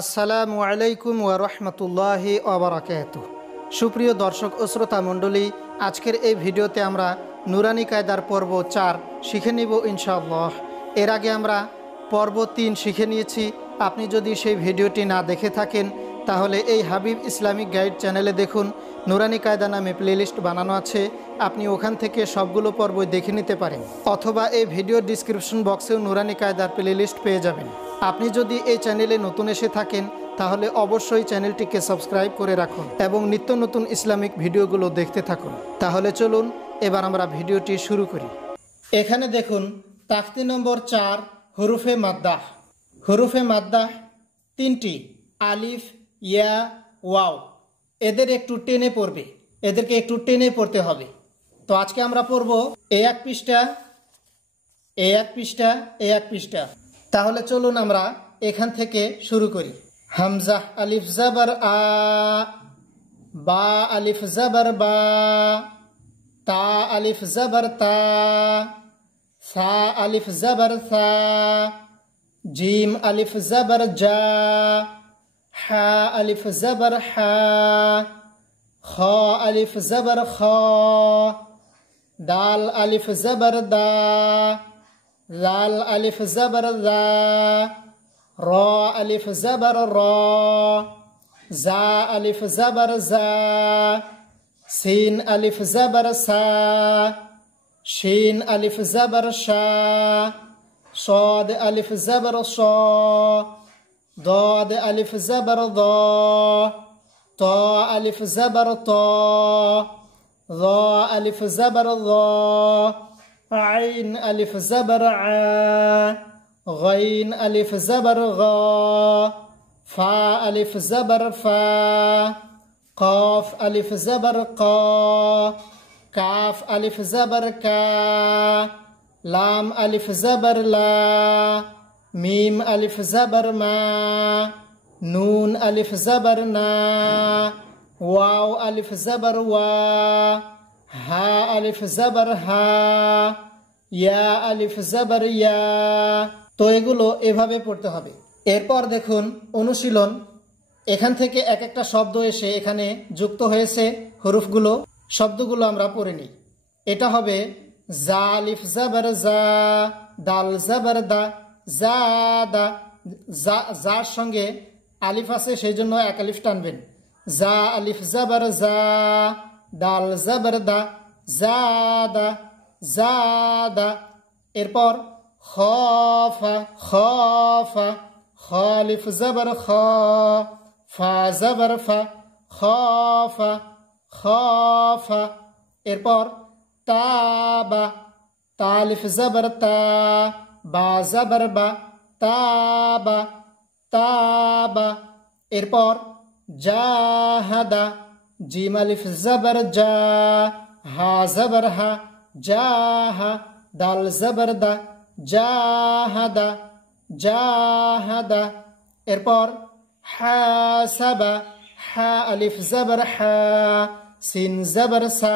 আসসালামু আলাইকুম ওয়া রাহমাতুল্লাহি ওয়া বারাকাতুহু। সুপ্রিয় দর্শক ও শ্রোতা মণ্ডলী, আজকের এই ভিডিওতে আমরা নুরানি কায়দার পর্ব 4 শিখে নিব ইনশাআল্লাহ। এর আগে আমরা পর্ব 3 শিখে নিয়েছি। আপনি যদি সেই ভিডিওটি না দেখে থাকেন তাহলে এই হাবিব ইসলামিক গাইড চ্যানেলে দেখুন, নুরানি কায়দা নামে প্লেলিস্ট বানানো আছে। আপনি ওখান থেকে সবগুলো পর্বই দেখে নিতে পারেন, অথবা এই ভিডিওর ডিসক্রিপশন বক্সেও নুরানি কায়দার প্লেলিস্ট পেয়ে যাবেন। আপনি যদি এই চ্যানেলে নতুন এসে থাকেন তাহলে অবশ্যই চ্যানেলটিকে সাবস্ক্রাইব করে রাখুন এবং নিত্য নতুন ইসলামিক ভিডিওগুলো দেখতে থাকুন। তাহলে চলুন এবার আমরা ভিডিওটি শুরু করি। এখানে দেখুন তাখতি নম্বর 4, হুরুফে মাদ্দাহ। হুরুফে মাদ্দাহ 3টি, আলিফ, ইয়া, ওয়াও। এদের একটু টেনে পড়বে, এদেরকে একটু টেনে পড়তে হবে। তো আজকে আমরা পড়ব এই এক পৃষ্ঠা, এই এক পৃষ্ঠা, এই এক পৃষ্ঠা। তাহলে চলুন আমরা এখান থেকে শুরু করি। হামজা আলিফ জাবার আ, বা আলিফ জাবার বা, তা আলিফ জাবার তা, সা আলিফ জাবার সা, জিম আলিফ জাবার জা, হা আলিফ জাবার হা, খ আলিফ জাবার খ, দাল আলিফ জাবার দা, লাল আলিফ জাবার দা, র আলিফ জাবার র, জা আলিফ জাবার জা, সিন আলিফ জাবার সা, শিন আলিফ জাবার শা, صاد আলিফ জাবার স, ضاد আলিফ জাবার দ, ত আলিফ জাবার ত, ظ আলিফ জাবার ظ, عين ألف زبر ع، غين ألف زبر غا، فا ألف زبر فا، قاف ألف زبر قا، كاف ألف زبر كا، لام ألف زبر لا، ميم ألف زبر ما، نون ألف زبر نا، واو ألف زبر وا، হা আলিফ জাবার হা, ইয়া আলিফ জাবার ইয়া। তো এগুলো এভাবে পড়তে হবে। এরপর দেখুন অনুশীলন। এখান থেকে এক একটা শব্দ এসে এখানে যুক্ত হয়েছে হরফগুলো, শব্দগুলো আমরা পড়ে নিই। এটা হবে জা আলিফ জাবার জা, দাল জাবার দা, জা দা। যার সঙ্গে আলিফ আছে সেই জন্য এক আলিফ টানবেন। জা আলিফ জাবার জা, দাল জাবার দা, জাদা জাদা। এরপর খফা খফা, খালিফ জাবার খ, ফা জাবার ফা, খফা খফা। এরপর তাবা, তালিফ জাবার তা, বা জাবার বা, তাবা তাবা। এরপর জাহাদা, জিম আলিফ জাবার জা, হা জাবার হা, জাহা, দাল জাবার দা, জাহাদা জাহাদা। এরপর হাসাবা, হা আলিফ জাবার হা, সিন জাবার সা,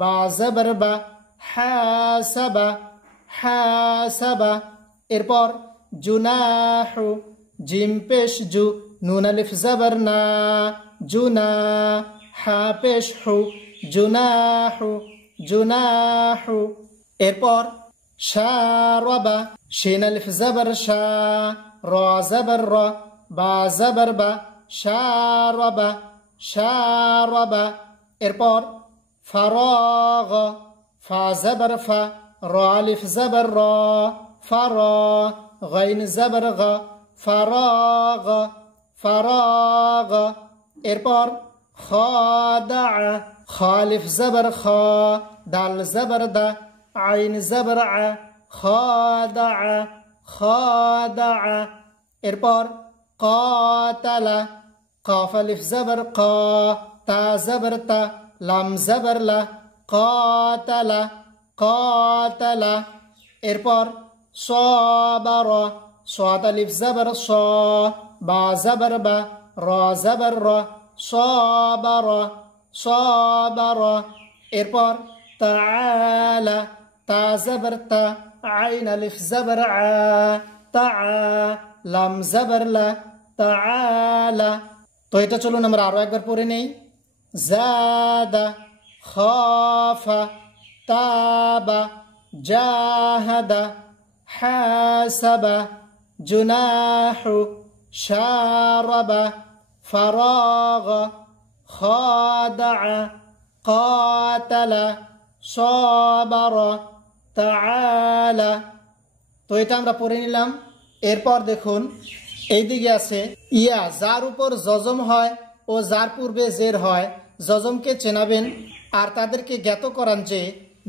বা জাবার বা, হাসাবা হাসাবা। এরপর জুনাহু, জিম পেশ জু, নুন আলিফ জাবার না, জুনা, হা পেশ হু, জুনাহু জুনাহু। এরপর শারাবা, শিন আলিফ জাবার শা, র জাবার র, বা জাবার বা, শারাবা শারাবা। এরপর ফারাগ, ফা জাবার ফা, র আলিফ জাবার র, ফার, গাইন জাবার গা, ফারাগ ফারাগ। এরপর খাদা, খালিফ জাবার খা, দাল জাবার দা, আইন জাবার আ, খাদা খাদা। এরপর কাতালা, কাফ আলিফ জাবার কা, তা জাবার তা, লাম জাবার লা, কাতালা কাতালা। এরপর সাবার, সাদ আলিফ জাবার সা, বা জাবার বা, র জাবার র, সাবার সাবার। এরপর তাআলা, তা জাবার তা, আইন আলিফ জাবার আ, তা, লাম জাবার লা, তাআলা। তো এটা চলুন আমরা আরো একবার পড়ে নেই। জাদা খাফা তাবা জাহাদা হাসাবা জুনাহু শারাবা ফারাগা খাদা কাতালা সাবারা তাআলা। তো এটা আমরা পড়ে নিলাম। এরপর দেখুন এইদিকে আছে ইয়া, যার উপর জজম হয় ও যার পূর্বে জের হয় জজমকে চেনাবেন আর তাদেরকে জ্ঞাত করান যে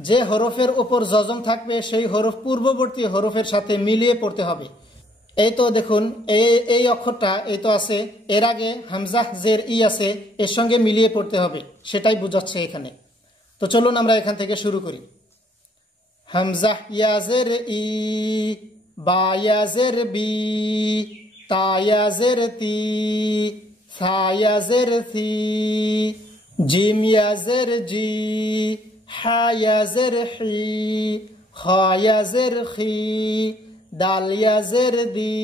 যে হরফের উপর জজম থাকবে সেই হরফ পূর্ববর্তী হরফের সাথে মিলিয়ে পড়তে হবে। এই তো দেখুন এই অক্ষরটা এই তো আছে, এর আগে হামজা জের ই আছে, এর সঙ্গে মিলিয়ে পড়তে হবে, সেটাই বোঝাচ্ছে এখানে। তো চলুন আমরা এখান থেকে শুরু করি। হামজা ইয়া জের ই, বা ইয়া জের বি, তা ইয়া জের তি, সা ইয়া জের সি, জিম ইয়া জের জি, হা ইয়া জের হি, খা ইয়া জের খি, দাল ইয়া জের দি,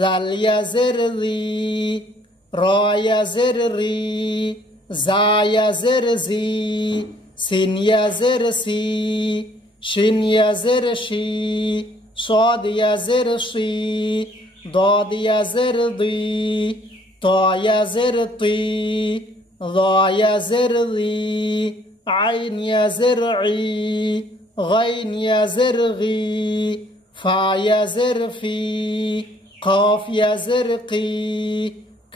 জাল ইয়া জের জি, র ইয়া জের রি, জা ইয়া জের জি, সিন ইয়া জের সি, শিন ইয়া জের শি, صاد ইয়া জের সি, ضاد ইয়া জের দি, ত ইয়া জের তি, ظ ইয়া জের রি, আইন ইয়া জের ই, غين ইয়া জের গি, ফা ইয়া জের ফি, قاف ইয়া জের কি,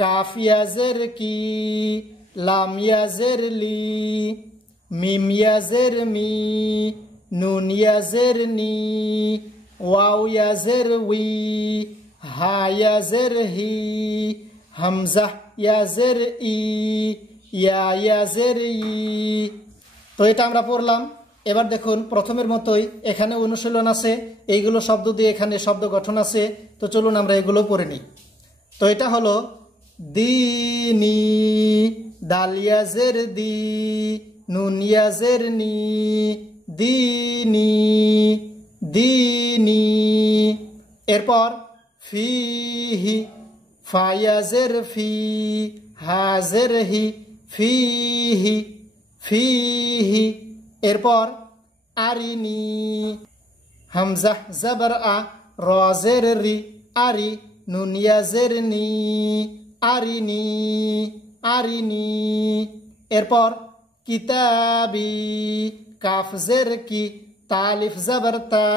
কাফ ইয়া জের কি, লাম ইয়া জের লি, মিম ইয়া জের মি, নুন ইয়া জের নি, ওয়াও ইয়া জের উই, হা ইয়া জের হি, হামজা ইয়া জের ই, ইয়া জের ই। তো এটা আমরা পড়লাম। এবার দেখুন প্রথমের মতোই এখানে অনুশীলন আছে, এইগুলো শব্দ দিয়ে এখানে শব্দ গঠন আছে। তো চলুন আমরা এগুলো পড়ে নিই। তো এটা হলো দিনি, দাল ইয়া জের দি, নুন ইয়া জের নি, দিনি দিনি। এরপর ফিহি, ফা ইয়া জের ফি, হা জের হি, ফিহি ফিহি। এরপর আরিনি, হামজা জবর আ, র জের রি, আরি, নুন ইয়া জের নি, আরিনি আরিনি। এরপর কিতাবি, কাফ জের কি, তালিফ জবর তা,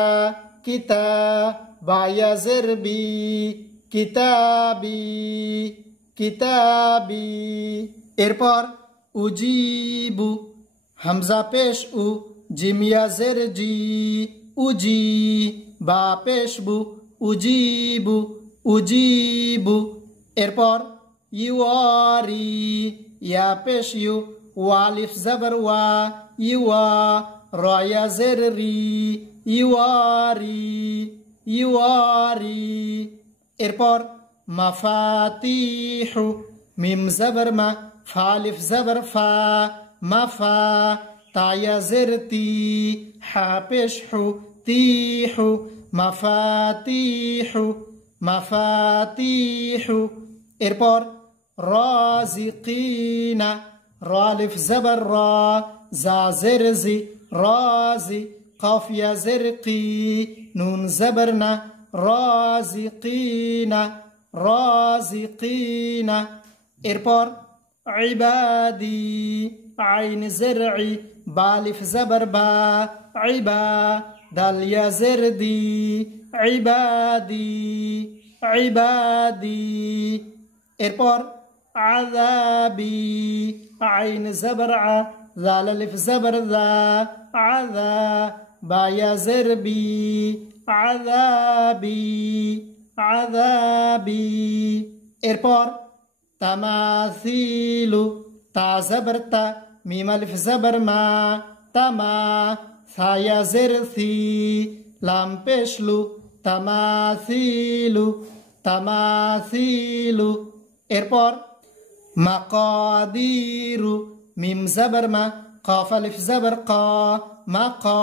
কিতা, বা ইয়া জের বি, কিতাবি কিতাবি। এরপর উজিবু, হামজা পেশ উ, জিম ইয়া জের জি, উজি, বা পেশ বু, উজিবু উজিবু। এরপর ইউয়ারি, ইয়া পেশ ইউ, ওয়ালিফ জবর ওয়া, ইউয়া, র ইয়া জের রি, ইউয়ারি ইউয়ারি। এরপর মাফাতিহু, মিম জবর মা, ফালিফ জবর ফা, মাফা, তা ইয়া জের তি, হা পেশ হু, তিহু, মাফাতিহু মাফাতিহু। এরপর রাজিকিনা, রালিফ জবর রা, জা জের জি, রাজি, কাফ ইয়া জের কি, নুন জবর না, রাজিকিনা রাজিকিনা। এরপর ইবাদি, আইন জের ই, বালিফ জবর বা, ইবা, দাল ইয়া জের দি, ইবাদি ইবাদি। এরপর আযাবি, আইন জবর আ, জাল আলিফ জবর যা, আযা, বা ইয়া জের বি, আযাবি আযাবি। এরপর তামাসিলু, তা জবর তা, মিম আলিফ জবর মা, তামা, সা ইয়া জের সি, লাম পেশলু, তামাসিলু তামাসিলু। এরপর মাকাদিরু, মিম জবর মা, কাফ আলিফ জবর কা, মাকা,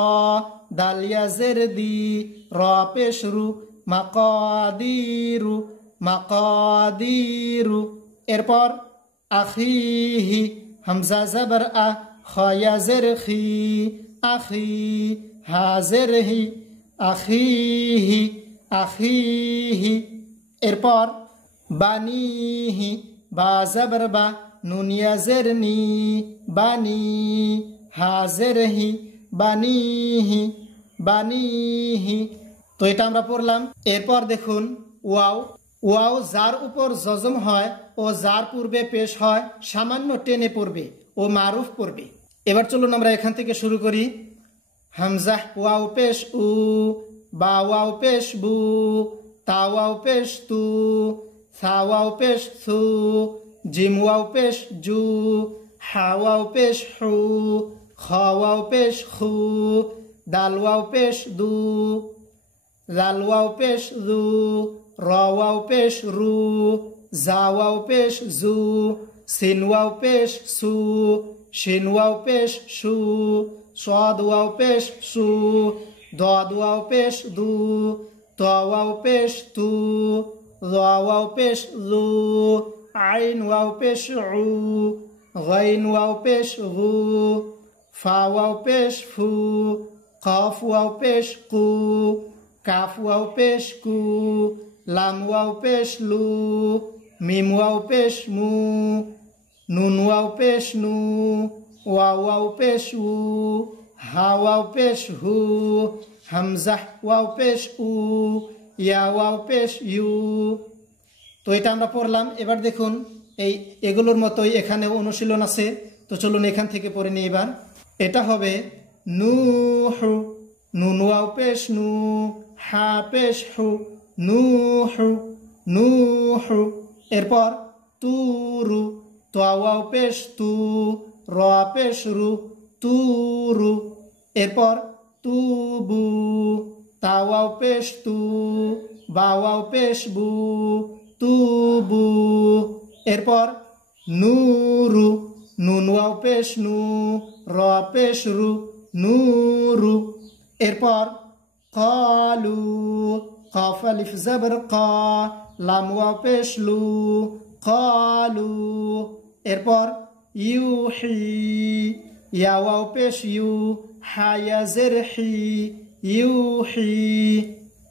দাল ইয়া জের দি, রা পেশ রু, মাকাদিরু মাকাদিরু। এরপর আখিহি, হামজা জবর আ, খয়া জের খি, আখি, হাজের হি, আখিহি, আখিহি। এরপর বানিহি, বা জবর বা, নুন ইয়া জের নি, বানি, হাজের হি, বানিহি, বানিহি। তো এটা আমরা পড়লাম। এরপর দেখুন ওয়াও। ওয়াও যার উপর জজম হয় ও যার পূর্বে পেশ হয় সামান্য টেনে পড়বে ও মারুফ পড়বে। এবার চলুন আমরা এখান থেকে শুরু করি। হামজা ওয়াও পেশ উ, বা ওয়াও পেশ বু, তা ওয়াও পেশ তু, সা ওয়াও পেশ সু, জিম ওয়াও পেশ জু, হা ওয়াও পেশ হু, খ ওয়াও পেশ খু, দাল ওয়াও পেশ দু, লাল ওয়াও পেশ জু, র ওয়াও পেশ রু, জা ওয়াও পেশ জু, সিন ওয়াও পেশ সু, শিন ওয়াও পেশ সু, صاد ওয়াও পেশ সু, ضاد ওয়াও পেশ দু, ত ওয়াও পেশ তু, য ওয়াও পেশ জু, আইন ওয়াও পেশ উ, গাইন ওয়াও পেশ গু, ফা ওয়াও পেশ ফু, কাফ ওয়াও পেশ কু, কাফ ওয়াও পেশ কু, লাম ওয়াও পেশ লু, মিম ওয়াও পেশ মু, নুন ওয়াও পেশ নু, ওয়াও ওয়াও পেশ উ, হা ওয়াও পেশ হু, হামজা ওয়াও পেশ উ, ইয়া ওয়াও পেশ ইউ। তো এটা আমরা পড়লাম। এবার দেখুন এগুলোর মতোই এখানে অনুশীলন আছে। তো চলুন এখান থেকে পড়ে নিই এবার। এটা হবে নূহু, নুন ওয়াও পেশ নু, হা পেশ হু, নূহু, নূহু। এরপর তুরু, তো ওয়াও পেশ তু, র পেশ রু, তুরু। এরপর তুবু, তা ওয়াও পেশ তু, বা ওয়াও পেশ বু, তুবু। এরপর নূরু, নুন ওয়াও পেশ নু, র পেশ রু, নূরু। এরপর কালু, কাফ আলিফ জবর কা, লাম ওয়াও পেশ লু, কালু। এরপর ইউহি, ইয়া ওয়াও পেশ ইউ, হা ইয়া জের হি, ইউহি।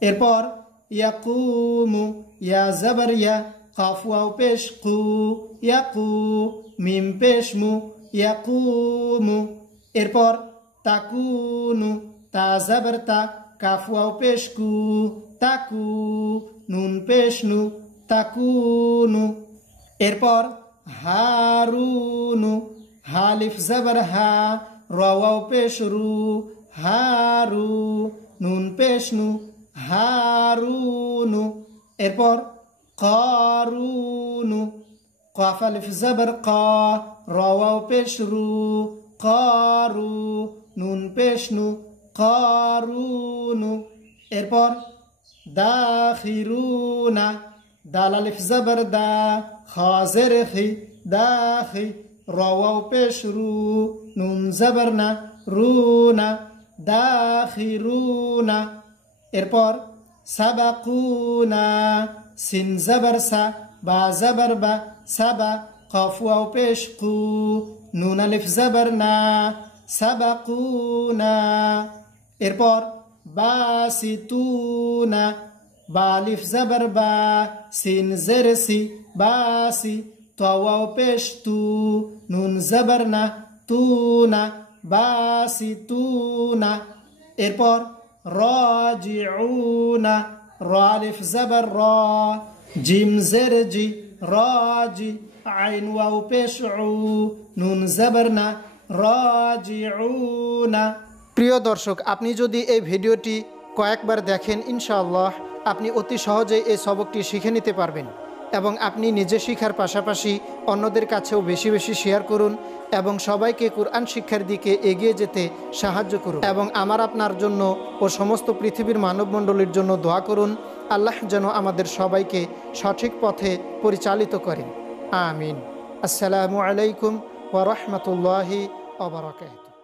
এরপর ইয়াকুমু, ইয়া জবর ইয়া, কাফ ওয়াও পেশ কু, ইয়াকু, মিম পেশ মু, ইয়াকুমু। এরপর তাকুনু, তা জবর তা, কাফ ওয়াও পেশ কু, তাকু, নুন পেশ নু, তাকুনু। এরপর হারুনু, হালিফ জবর হা, র ওয়াও পেশ রু, হারু, নুন পেশ নু, হারুনু। এরপর কারুনু, কাফ আলিফ জবর কা, র ওয়াও পেশ রু, কারু, নুন পেশ নু, কারুনু। এরপর দাখিরুনা, দাল আলিফ জবর দা, খা জের খি, দাখি, র ওয়াও পেশ রু, নুন জবর না, রুনা, দাখিরুনা। এরপর সাবাকুনা, সিন জবর সা, বা জবর বা, সাবা, কাফ ওয়াও পেশ কু, নুন আলিফ জবর না, সাবাকুনা। এরপর বাসিতুনা, বা আলিফ জবর বা, সিন জের সি, বাসি, তো ওয়াও পেশ তু, নুন জবর না, তুনা, বাসিতুনা। এরপর রাজিউনা, র আলিফ জবর র, জিম জের জি, রাজি, আইন ওয়াও পেশ উ, নুন জবর না, রাজিউনা। প্রিয় দর্শক, আপনি যদি এই ভিডিওটি কয়েকবার দেখেন ইনশাআল্লাহ আপনি অতি সহজেই এই সবকটি শিখে নিতে পারবেন। এবং আপনি নিজে শিখার পাশাপাশি অন্যদের কাছেও বেশি বেশি শেয়ার করুন এবং সবাইকে কুরআন শিক্ষার দিকে এগিয়ে যেতে সাহায্য করুন। এবং আমার আপনার জন্য ও সমস্ত পৃথিবীর মানবমণ্ডলীর জন্য দোয়া করুন, আল্লাহ যেন আমাদের সবাইকে সঠিক পথে পরিচালিত করেন। আমিন। আসসালামু আলাইকুম ওয়া রাহমাতুল্লাহি ওয়া বারাকাতুহু।